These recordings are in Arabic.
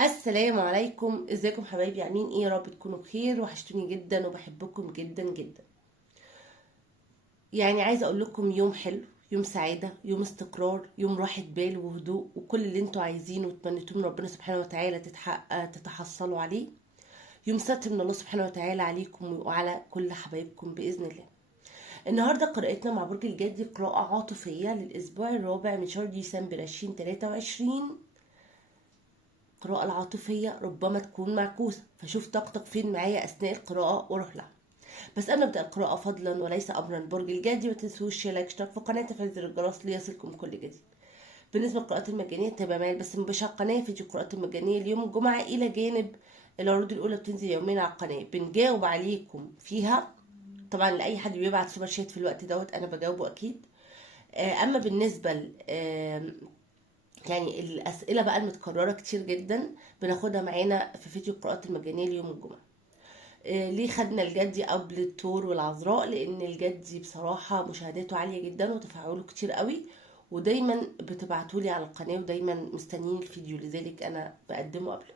السلام عليكم، ازيكم حبايبي؟ عاملين ايه؟ يا رب تكونوا بخير. وحشتوني جدا وبحبكم جدا جدا. عايزه اقول لكم يوم حلو، يوم سعاده، يوم استقرار، يوم راحه بال وهدوء، وكل اللي انتوا عايزينه وتمنيتوه من ربنا سبحانه وتعالى تتحقق تتحصلوا عليه. يوم ستر من الله سبحانه وتعالى عليكم وعلى كل حبايبكم باذن الله. النهارده قراءتنا مع برج الجدي قراءه عاطفيه للاسبوع الرابع من شهر ديسمبر 2023. القراءة العاطفية ربما تكون معكوسة، فشوف طاقتك فين معايا أثناء القراءة وروح لها. بس قبل ما ابدا القراءة فضلا وليس أمرا، برج الجدي ما تنسوش لايك اشتراك في القناة وتفعيل زر الجرس ليصلكم كل جديد. بالنسبة للقراءات المجانية تابع معايا بس مباشرة قناة فيديو القراءات المجانية اليوم الجمعة، إلى جانب العروض الأولى بتنزل يومين على القناة بنجاوب عليكم فيها. طبعا لأي حد بيبعت سوبر شات في الوقت دوت أنا بجاوبه أكيد. أما بالنسبة الأسئلة بقى المتكررة كتير جدا بناخدها معانا في فيديو القراءات المجانية ليوم الجمعة. ليه خدنا الجدي قبل الثور والعذراء؟ لأن الجدي بصراحة مشاهداته عالية جدا وتفاعله كتير قوي، ودايما بتبعتولي على القناة ودايما مستنيين الفيديو، لذلك أنا بقدمه قبله.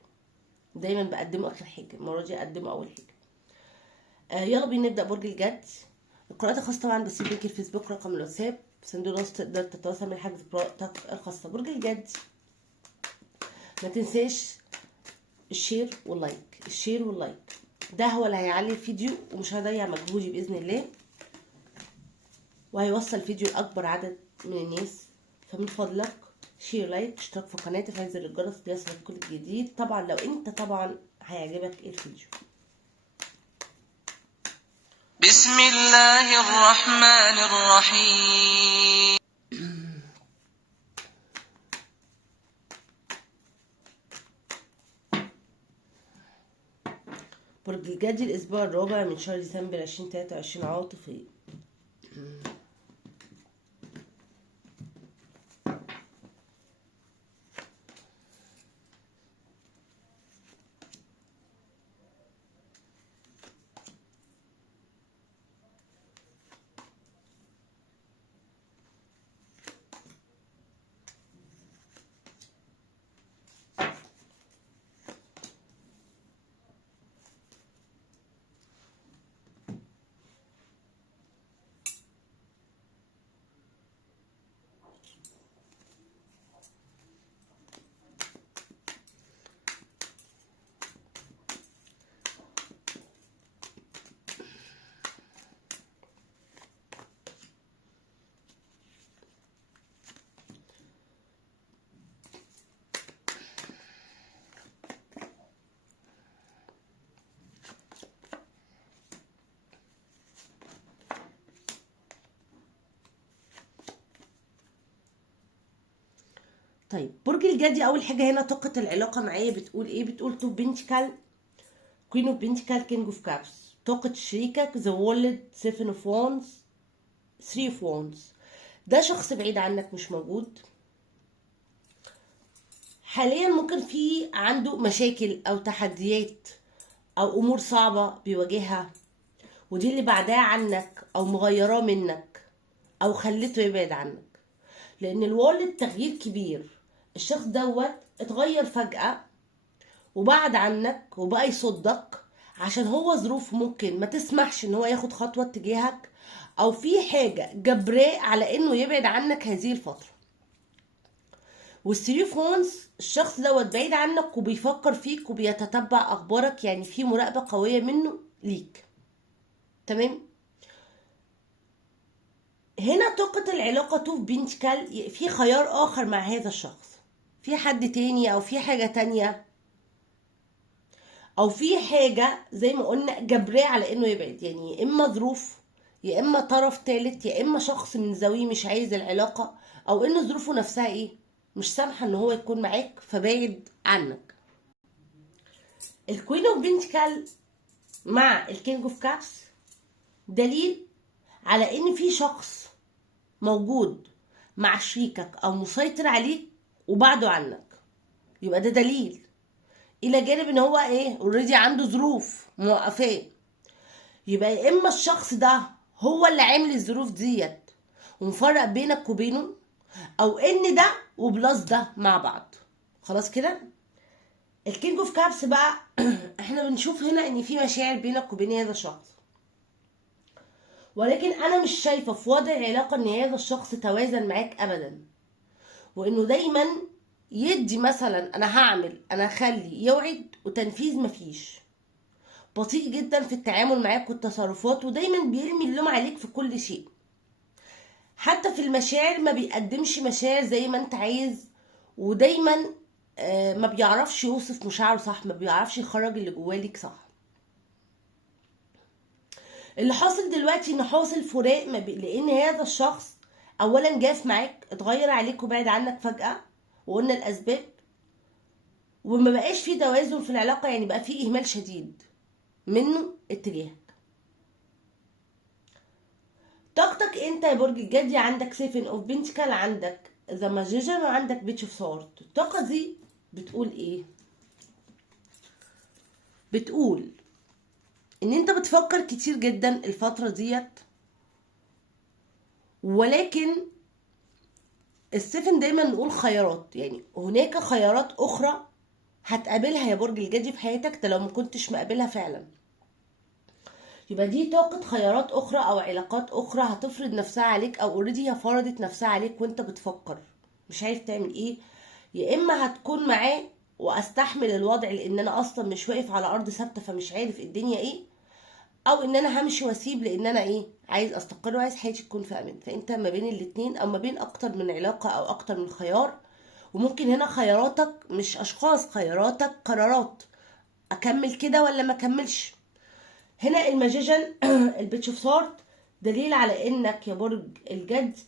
دايما بقدمه آخر حاجة، المرة دي أقدمه أول حاجة. يلا بينا نبدأ. برج الجدي القراءات الخاصة طبعا بسيب لينك الفيسبوك، رقم الواتساب، صندوق الوصف، تقدر تتواصل من حجز قراءتك الخاصة. برج الجدي ما تنساش الشير واللايك، الشير واللايك ده هو اللي هيعلي الفيديو ومش هيضيع مجهودي باذن الله، وهيوصل الفيديو لاكبر عدد من الناس. فمن فضلك شير، لايك، اشتراك في القناه، تفعيل زر الجرس ليصلك كل جديد. طبعا لو انت هيعجبك الفيديو. بسم الله الرحمن الرحيم. برج الجدي الاسبوع الرابع من شهر ديسمبر 2023 عاطفي. طيب برج الجدي اول حاجه هنا طاقه العلاقه معايا بتقول ايه؟ بتقول تو بنتكال، كوين اوف بنتكال، كينج اوف كابس. طاقه شريكك ذا وولد، سيفن اوف وانز، 3 اوف وانز. ده شخص بعيد عنك مش موجود حاليا، ممكن في عنده مشاكل او تحديات او امور صعبة بيواجهها، ودي اللي بعدها عنك او مغيراه منك او خليته يبعد عنك. لان الوالد تغيير كبير، الشخص دوت اتغير فجأة وبعد عنك وبقى يصدك عشان هو ظروف ممكن ما تسمحش ان هو ياخد خطوة تجاهك، او في حاجة جبراه على انه يبعد عنك هذه الفترة. والثري فونز الشخص دوت بعيد عنك وبيفكر فيك وبيتتبع اخبارك، يعني في مراقبة قوية منه ليك. تمام. هنا طاقة العلاقة توف بنتكال، في خيار اخر مع هذا الشخص، في حد تاني او في حاجة تانية او في حاجة زي ما قلنا جبراه على انه يبعد، يعني يا اما ظروف، يا اما طرف تالت، يا اما شخص من زاوية مش عايز العلاقة، او ان ظروفه نفسها ايه مش سامحة ان هو يكون معاك فبعد عنك. الكوين اوف بنتكال مع الكينج اوف كابس دليل على ان في شخص موجود مع شريكك او مسيطر عليك وبعده عنك. يبقى ده دليل الى جانب ان هو ايه اوريدي عنده ظروف موقفاه. يبقى يا اما الشخص ده هو اللي عامل الظروف ديت ومفرق بينك وبينه، او ان ده وبلس ده مع بعض. خلاص كده. الكينج اوف كابس بقى احنا بنشوف هنا ان في مشاعر بينك وبين هذا الشخص، ولكن انا مش شايفه في وضع العلاقه ان هذا الشخص توازن معاك ابدا، وانه دايما يدي مثلا انا هعمل انا هخلي يوعد وتنفيذ مفيش، بطيء جدا في التعامل معاك والتصرفات، ودايما بيرمي اللوم عليك في كل شيء. حتى في المشاعر ما بيقدمش مشاعر زي ما انت عايز، ودايما ما بيعرفش يوصف مشاعره صح، ما بيعرفش يخرج اللي جواه ليك صح. اللي حاصل دلوقتي ان حاصل فراق لان هذا الشخص اولا جاف معاك، اتغير عليك وبعد عنك فجأة، وقلنا الاسباب، وما بقاش في توازن في العلاقة، يعني بقى في اهمال شديد منه اتجاهك. طاقتك انت يا برج الجدي عندك 7 اوف بنتكل، عندك ذا ماجيجن، وعندك بيتش اوف سورد. الطاقة دي بتقول ايه؟ بتقول ان انت بتفكر كتير جدا الفترة ديت، ولكن السفن دايما نقول خيارات، يعني هناك خيارات اخرى هتقابلها يا برج الجدي في حياتك ده لو ما كنتش مقابلها فعلا. يبقى دي طاقة خيارات اخرى او علاقات اخرى هتفرض نفسها عليك، او اوريدي هي فرضت نفسها عليك وانت بتفكر مش عارف تعمل ايه. يا اما هتكون معاه واستحمل الوضع لان انا اصلا مش واقف على ارض ثابته فمش عارف الدنيا ايه، او ان انا همشي واسيب لان انا ايه عايز استقر وعايز حياتي تكون في امان. فانت ما بين الاتنين او ما بين اكتر من علاقه او اكتر من خيار. وممكن هنا خياراتك مش اشخاص، خياراتك قرارات، اكمل كده ولا ما اكملش. هنا الماجيجن البيتش اوف سورد دليل على انك يا برج الجد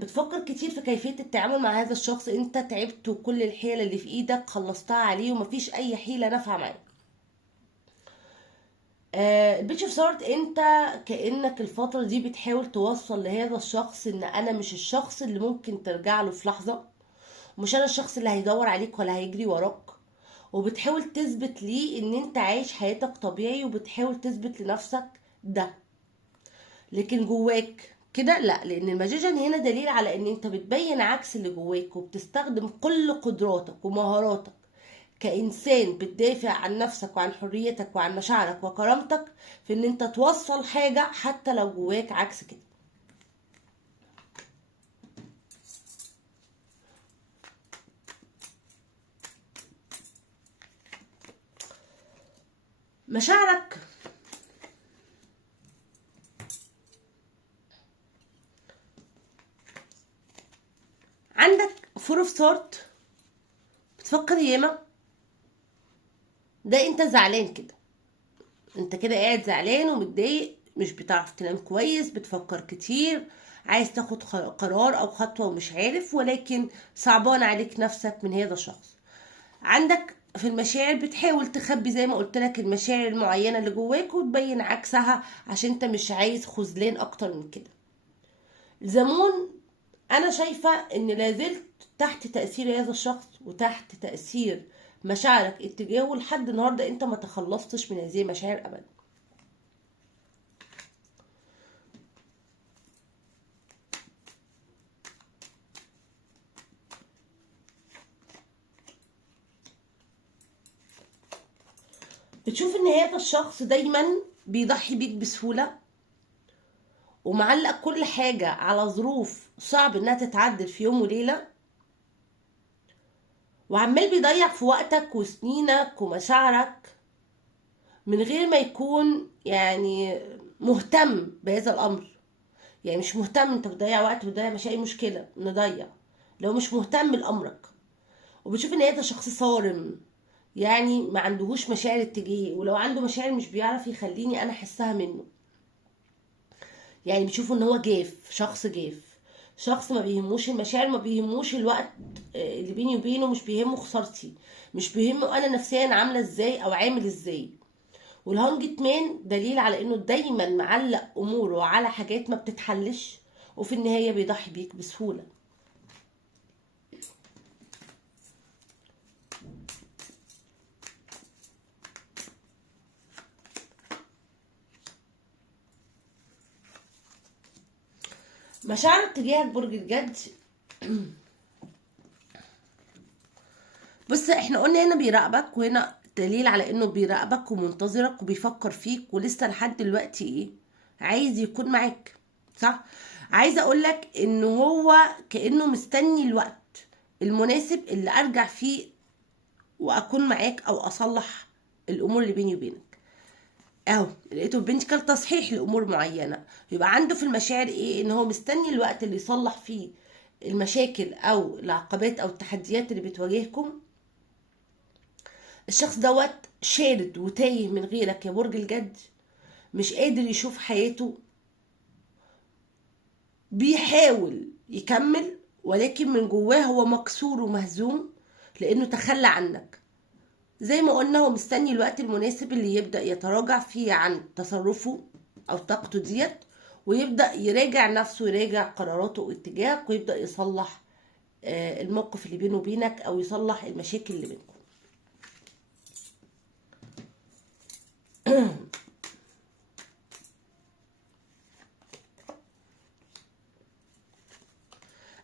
بتفكر كتير في كيفية التعامل مع هذا الشخص. انت تعبت وكل الحيلة اللي في ايدك خلصتها عليه ومفيش اي حيلة نافعة معاك. البيتش اوف سورد انت كأنك الفترة دي بتحاول توصل لهذا الشخص ان انا مش الشخص اللي ممكن ترجع له في لحظة، ومش انا الشخص اللي هيدور عليك ولا هيجري وراك، وبتحاول تثبت ليه ان انت عايش حياتك طبيعي، وبتحاول تثبت لنفسك ده. لكن جواك كده لا، لان الماجيجن هنا دليل على ان انت بتبين عكس اللي جواك، وبتستخدم كل قدراتك ومهاراتك كإنسان بتدافع عن نفسك وعن حريتك وعن مشاعرك وكرامتك في ان انت توصل حاجة حتى لو جواك عكس كده. مشاعرك عندك فور اوف سورد، بتفكر ياما، ده انت زعلان كده، انت كده قاعد زعلان ومتضايق، مش بتعرف تنام كويس، بتفكر كتير، عايز تاخد قرار او خطوة ومش عارف، ولكن صعبان عليك نفسك من هذا الشخص. عندك في المشاعر بتحاول تخبي زي ما قلت لك المشاعر المعينة اللي جواك وتبين عكسها عشان انت مش عايز خذلان اكتر من كده. الزمون انا شايفة ان لازلت تحت تأثير هذا الشخص وتحت تأثير مشاعرك اتجاهه لحد النهاردة، انت ما تخلصتش من هذه المشاعر ابدا. بتشوف ان هذا الشخص دايما بيضحي بيك بسهولة، ومعلق كل حاجة على ظروف صعب انها تتعدل في يوم وليلة، وعمال بيضيع في وقتك وسنينك ومشاعرك من غير ما يكون يعني مهتم بهذا الامر. يعني مش مهتم، انت بتضيع وقت وبتضيع، مش اي مشكلة نضيع لو مش مهتم لامرك. وبتشوف ان هذا شخص صارم، يعني ما عندهوش مشاعر اتجاهي، ولو عنده مشاعر مش بيعرف يخليني انا احسها منه. يعني بتشوفوا ان هو جاف، شخص جاف، شخص ما بيهموش المشاعر، ما بيهموش الوقت اللي بيني وبينه، مش بيهمه خسارتي، مش بيهمه انا نفسيا عامله ازاي او عامل ازاي. والهانجت مان دليل على انه دايما معلق اموره على حاجات ما بتتحلش، وفي النهايه بيضحي بيك بسهوله. مشاعر تجاهك برج الجد بص بص احنا قلنا هنا بيراقبك، وهنا دليل على انه بيراقبك ومنتظرك وبيفكر فيك، ولسه لحد دلوقتي ايه، عايز يكون معاك، صح؟ عايزه اقولك انه هو كانه مستني الوقت المناسب اللي ارجع فيه واكون معاك او اصلح الامور اللي بيني وبينك. اهو لقيته في بنتكل تصحيح لامور معينه، يبقى عنده في المشاعر ايه، ان هو مستني الوقت اللي يصلح فيه المشاكل او العقبات او التحديات اللي بتواجهكم. الشخص دوت شارد وتايه من غيرك يا برج الجد، مش قادر يشوف حياته، بيحاول يكمل ولكن من جواه هو مكسور ومهزوم لانه تخلى عنك. زي ما قلنا هو مستني الوقت المناسب اللي يبدأ يتراجع فيه عن تصرفه او طاقته ديت، ويبدأ يراجع نفسه، يراجع قراراته واتجاهك، ويبدأ يصلح الموقف اللي بينه وبينك او يصلح المشاكل اللي بينكم.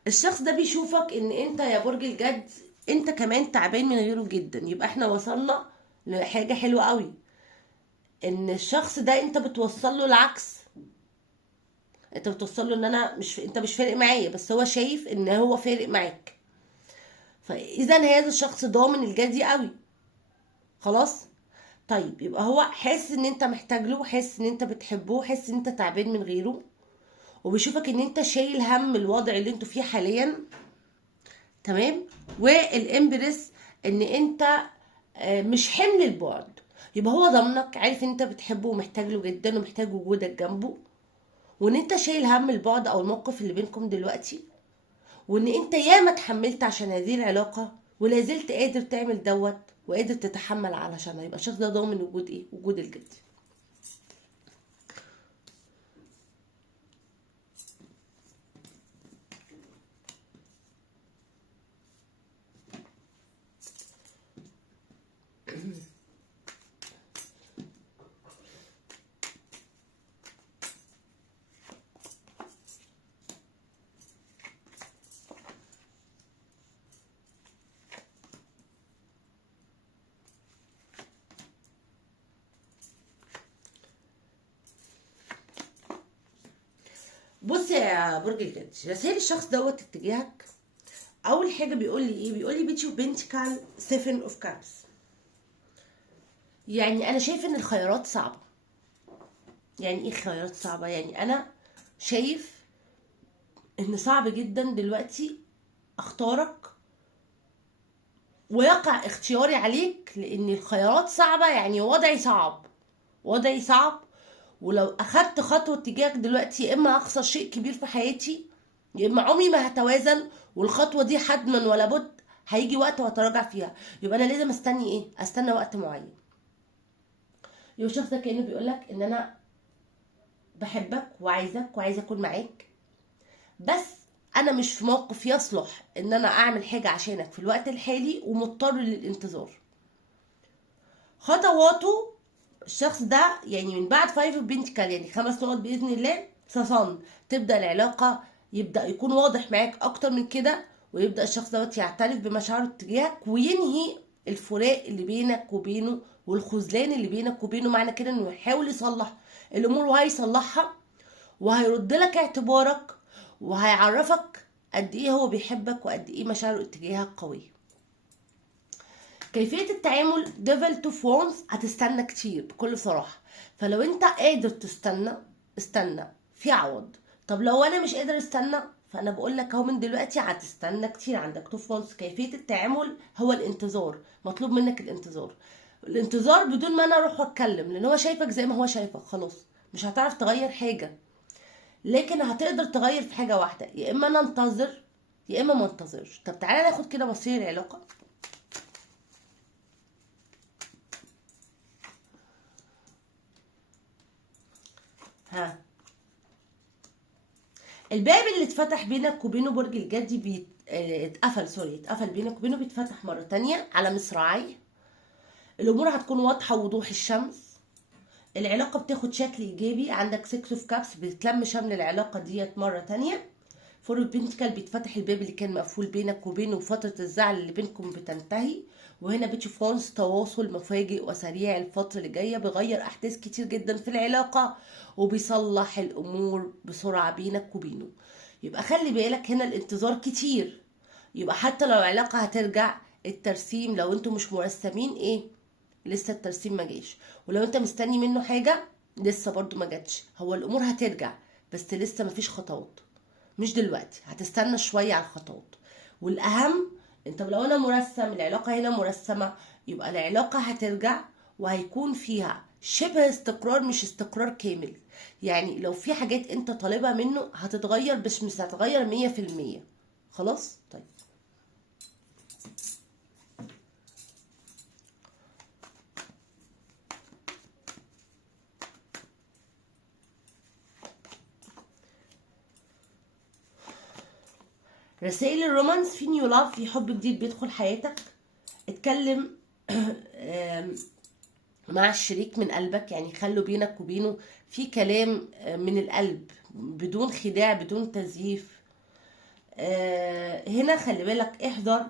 الشخص ده بيشوفك ان انت يا برج الجد انت كمان تعبان من غيره جدا. يبقى احنا وصلنا لحاجة حلوة قوي، ان الشخص ده انت بتوصل له العكس، انت بتوصل له ان انا انت مش فارق معايا، بس هو شايف ان هو فارق معاك. فاذا هذا الشخص ضامن الجدي قوي، خلاص. طيب يبقى هو حاسس ان انت محتاج له، حاسس ان انت بتحبه، حاسس ان انت تعبان من غيره، وبيشوفك ان انت شايل هم الوضع اللي انتوا فيه حاليا، تمام. والامبرس ان انت مش حمل البعد. يبقى هو ضامنك، عارف ان انت بتحبه ومحتاج له جدا ومحتاج وجودك جنبه، وان انت شايل هم البعد او الموقف اللي بينكم دلوقتي، وان انت ياما اتحملت عشان هذه العلاقة ولا زلت قادر تعمل دوت وقادر تتحمل علشانها. يبقى الشخص ده ضامن وجود ايه، وجود الجد. بص يا برج الجد، رسائل الشخص دوت اتجاهك. اول حاجه بيقول لي ايه، بيقول لي بيتش اوف بنتكال 7 اوف كابس. يعني انا شايف ان الخيارات صعبه. يعني ايه خيارات صعبه؟ يعني انا شايف ان صعب جدا دلوقتي اختارك ويقع اختياري عليك، لان الخيارات صعبه. يعني وضعي صعب، وضعي صعب. ولو اخدت خطوه اتجاهك دلوقتي يا اما هخسر شيء كبير في حياتي، يا اما عمري ما هتوازن، والخطوه دي حتما ولا بد هيجي وقت وهتراجع فيها. يبقى انا لازم استني ايه، استنى وقت معين. يبقى الشخص ده كانه بيقولك ان انا بحبك وعايزك وعايزه اكون معاك، بس انا مش في موقف يصلح ان انا اعمل حاجه عشانك في الوقت الحالي، ومضطر للانتظار. خطواته الشخص ده يعني من بعد 5 بنتكال، يعني 5 نقط باذن الله سصن تبدا العلاقه، يبدا يكون واضح معاك اكتر من كده، ويبدا الشخص دوت يعترف بمشاعره تجاهك وينهي الفراق اللي بينك وبينه والخذلان اللي بينك وبينه. معنى كده انه يحاول يصلح الامور، وهيصلحها وهيرد لك اعتبارك، وهيعرفك قد ايه هو بيحبك وقد ايه مشاعره اتجاهك قويه. كيفية التعامل ديفل تو فونز، هتستنى كتير بكل صراحة. فلو انت قادر تستنى استنى، في عوض. طب لو انا مش قادر استنى، فانا بقول لك اهو من دلوقتي هتستنى كتير. عندك تو فونز. كيفية التعامل هو الانتظار، مطلوب منك الانتظار. الانتظار بدون ما انا اروح واتكلم، لان هو شايفك زي ما هو شايفك، خلاص مش هتعرف تغير حاجة. لكن هتقدر تغير في حاجة واحدة، يا اما انا انتظر يا اما ما انتظرش. طب تعالى ناخد كده مصير العلاقة. ها، الباب اللي اتفتح بينك وبينه برج الجدي اتقفل بينك وبينه، بيتفتح مرة تانية على مصراعي. الامور هتكون واضحة وضوح الشمس. العلاقة بتاخد شكل ايجابي. عندك 6 اوف كابس، بتلم شمل العلاقة ديت مرة تانية. فور بنتكل بيتفتح الباب اللي كان مقفول بينك وبينه، وفترة الزعل اللي بينكم بتنتهي. وهنا بيتش فونس تواصل مفاجئ وسريع الفترة اللي جاية، بيغير أحداث كتير جدا في العلاقة وبيصلح الأمور بسرعة بينك وبينه. يبقى خلي بالك هنا الانتظار كتير، يبقى حتى لو العلاقة هترجع، الترسيم لو انتوا مش مرسمين ايه، لسه الترسيم ما جاش. ولو انت مستني منه حاجة لسه برضو ما جاتش. هو الامور هترجع بس لسه ما فيش خطوات، مش دلوقتي، هتستنى شوية على الخطوات. والاهم انت لو انا مرسم العلاقة هنا مرسمة، يبقى العلاقة هترجع وهيكون فيها شبه استقرار مش استقرار كامل. يعني لو في حاجات انت طالبها منه هتتغير بس مش هتتغير 100%. خلاص طيب. رسائل الرومانس في نيو لاف، في حب جديد بيدخل حياتك. اتكلم مع الشريك من قلبك، يعني خلوا بينك وبينه في كلام من القلب بدون خداع بدون تزييف. هنا خلي بالك احذر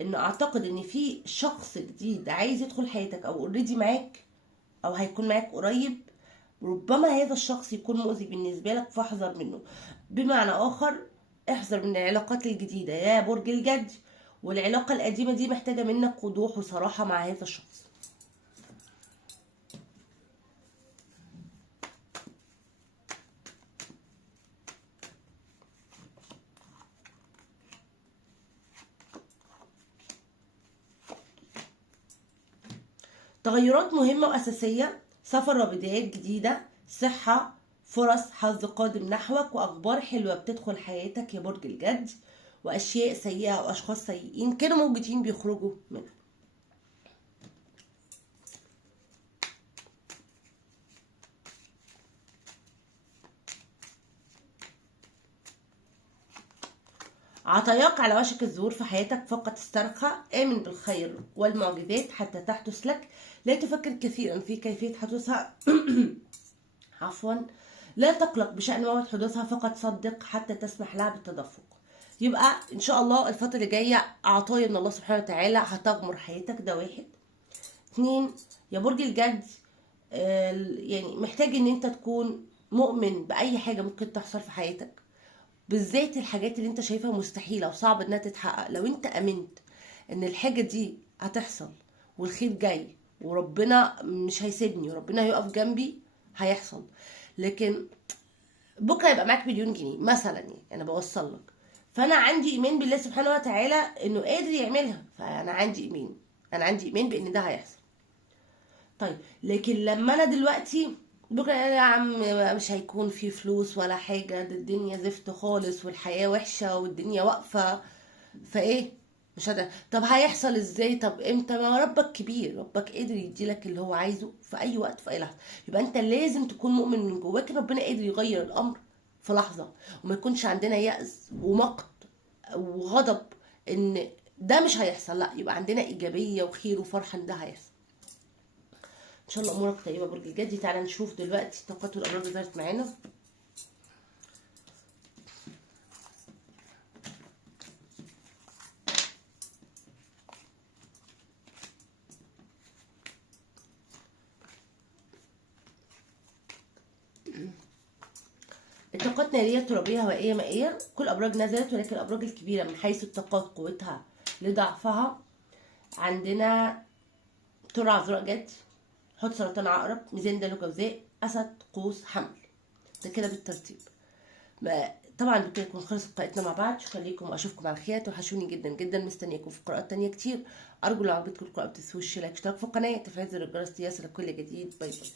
ان اعتقد ان في شخص جديد عايز يدخل حياتك او اوريدي معاك او هيكون معاك قريب. ربما هذا الشخص يكون مؤذي بالنسبة لك، فاحذر منه. بمعنى اخر احذر من العلاقات الجديدة يا برج الجدي، والعلاقة القديمة دي محتاجة منك وضوح وصراحة مع هذا الشخص. تغيرات مهمة وأساسية، سفر وبدايات جديدة، صحة، فرص، حظ قادم نحوك، وأخبار حلوة بتدخل حياتك يا برج الجدي، وأشياء سيئة وأشخاص سيئين كانوا موجودين بيخرجوا منها. عطاياك على وشك الظهور في حياتك، فقط استرخى، آمن بالخير والمعجزات حتى تحدث لك، لا تفكر كثيرا في كيفية حدوثها عفوا، لا تقلق بشأن موعد حدوثها، فقط صدق حتى تسمح لها بالتدفق. يبقى ان شاء الله الفترة اللي جاية عطايا من الله سبحانه وتعالى هتغمر حياتك، ده 1. 2 يا برج الجد، يعني محتاج ان انت تكون مؤمن بأي حاجة ممكن تحصل في حياتك، بالذات الحاجات اللي انت شايفها مستحيلة وصعب انها تتحقق. لو انت امنت ان الحاجة دي هتحصل والخير جاي وربنا مش هيسيبني وربنا هيقف جنبي، هيحصل. لكن بكرة يبقى معاك مليون جنيه مثلا، يعني انا بوصل لك، فانا عندي ايمان بالله سبحانه وتعالى انه قادر يعملها، فانا عندي ايمان، انا عندي ايمان بان ده هيحصل. طيب لكن لما انا دلوقتي بكره يا عم مش هيكون في فلوس ولا حاجه، ده الدنيا زفت خالص والحياه وحشه والدنيا واقفه، فايه مش هذا. طب هيحصل ازاي؟ طب امتى؟ ما ربك كبير، ربك قادر يديلك اللي هو عايزه في اي وقت في اي لحظه. يبقى انت لازم تكون مؤمن من جواك ان ربنا قادر يغير الامر في لحظه، وما يكونش عندنا يأس ومقت وغضب ان ده مش هيحصل، لا يبقى عندنا ايجابيه وخير وفرحه ان ده هيحصل. ان شاء الله امورك طيبه برج الجدي. تعالى نشوف دلوقتي طاقات الابراج اللي ظهرت معانا. الطاقات ناريه ترابيه هوائيه مائيه، كل ابراج نزلت، ولكن الابراج الكبيره من حيث الطاقات قوتها لضعفها عندنا ترى عذراء جدي، حوت سرطان عقرب، ميزان دلو جوزاء، اسد قوس حمل. ده كده بالترتيب. طبعا بكده يكون خلصت قراءتنا مع بعض. شكرا لكم واشوفكم على خير، توحشوني جدا جدا، مستنياكم في قراءات تانية كتير. ارجو لو عجبتكم القراءه بتنسوش اشتراك في القناه، تفعيل زر الجرس ليصلك كل جديد. باي باي.